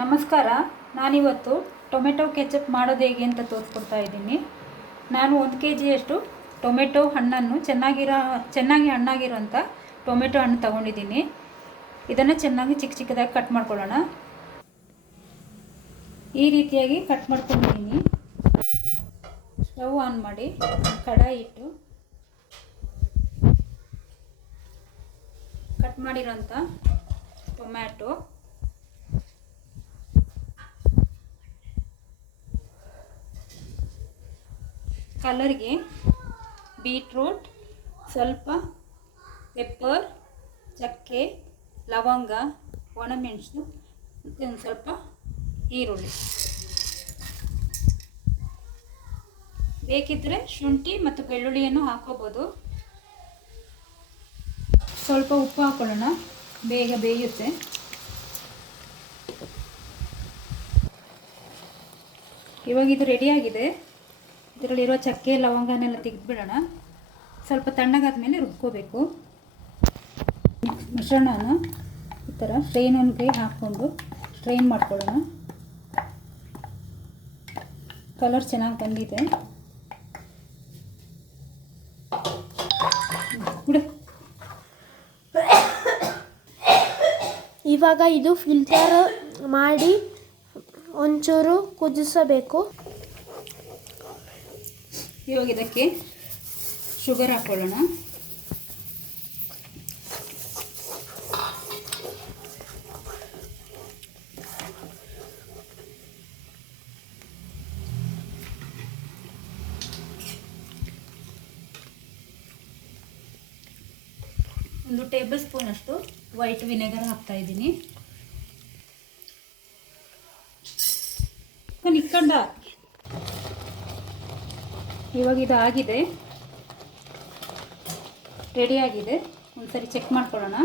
ನಮಸ್ಕಾರ. ನಾನಿವತ್ತು tomato ketchup ಮಾಡೋದು ಹೇಗೆ ಅಂತ ತೋರಿಸ್ಕೊಡ್ತಾ ಇದ್ದೀನಿ. ನಾನು 1 kg ಟೊಮೆಟೊ ಹಣ್ಣನ್ನು ಚೆನ್ನಾಗಿ ಹಣ್ಣಾಗಿರೋಂಥ ಟೊಮೆಟೊ ಹಣ್ಣು ತಗೊಂಡಿದ್ದೀನಿ. ಇದನ್ನು ಚೆನ್ನಾಗಿ ಚಿಕ್ಕ ಚಿಕ್ಕದಾಗಿ ಕಟ್ ಮಾಡ್ಕೊಳ್ಳೋಣ. ಈ ರೀತಿಯಾಗಿ ಕಟ್ ಮಾಡ್ಕೊಂಡಿದ್ದೀನಿ. ಸ್ಟವ್ ಆನ್ ಮಾಡಿ ಕಡಾಯಿ ಇಟ್ಟು ಕಟ್ ಮಾಡಿರೋಂಥ ಟೊಮ್ಯಾಟೊ, ಕಲರ್ಗೆ ಬೀಟ್ರೂಟ್, ಸ್ವಲ್ಪ ಪೆಪ್ಪರ್, ಚಕ್ಕೆ, ಲವಂಗ, ಒಣಮೆಣಸು ಮತ್ತು ಒಂದು ಸ್ವಲ್ಪ ಈರುಳ್ಳಿ. ಬೇಕಿದ್ದರೆ ಶುಂಠಿ ಮತ್ತು ಬೆಳ್ಳುಳ್ಳಿಯನ್ನು ಹಾಕೋಬೋದು. ಸ್ವಲ್ಪ ಉಪ್ಪು ಹಾಕೊಳ್ಳೋಣ, ಬೇಗ ಬೇಯುತ್ತೆ. ಇವಾಗ ಇದು ರೆಡಿಯಾಗಿದೆ. ಇದರಲ್ಲಿರೋ ಚಕ್ಕೆ ಲವಂಗನೆಲ್ಲ ತೆಗೆದುಬಿಡೋಣ. ಸ್ವಲ್ಪ ತಣ್ಣಗಾದ ಮೇಲೆ ರುಬ್ಕೋಬೇಕು. ಮಿಶ್ರಣನ ಈ ಥರ ಸ್ಟ್ರೈನನ್ಗೆ ಹಾಕ್ಕೊಂಡು ಸ್ಟ್ರೈನ್ ಮಾಡ್ಕೊಳ್ಳೋಣ. ಕಲರ್ ಚೆನ್ನಾಗಿ ಬಂದಿದೆ. ಇವಾಗ ಇದು ಫಿಲ್ಟರ್ ಮಾಡಿ ಒಂಚೂರು ಕುದಿಸಬೇಕು. ಇವಾಗ ಇದಕ್ಕೆ ಶುಗರ್ ಹಾಕ್ಕೊಳ್ಳೋಣ. ಒಂದು ಟೇಬಲ್ ಸ್ಪೂನ್ ಅಷ್ಟು ವೈಟ್ ವಿನೆಗರ್ ಹಾಕ್ತಾ ಇದ್ದೀನಿ. ನಿಕ್ಕಂಡ ಇವಾಗ ಇದು ಆಗಿದೆ, ರೆಡಿಯಾಗಿದೆ. ಒಂದ್ಸರಿ ಚೆಕ್ ಮಾಡ್ಕೊಳ್ಳೋಣ.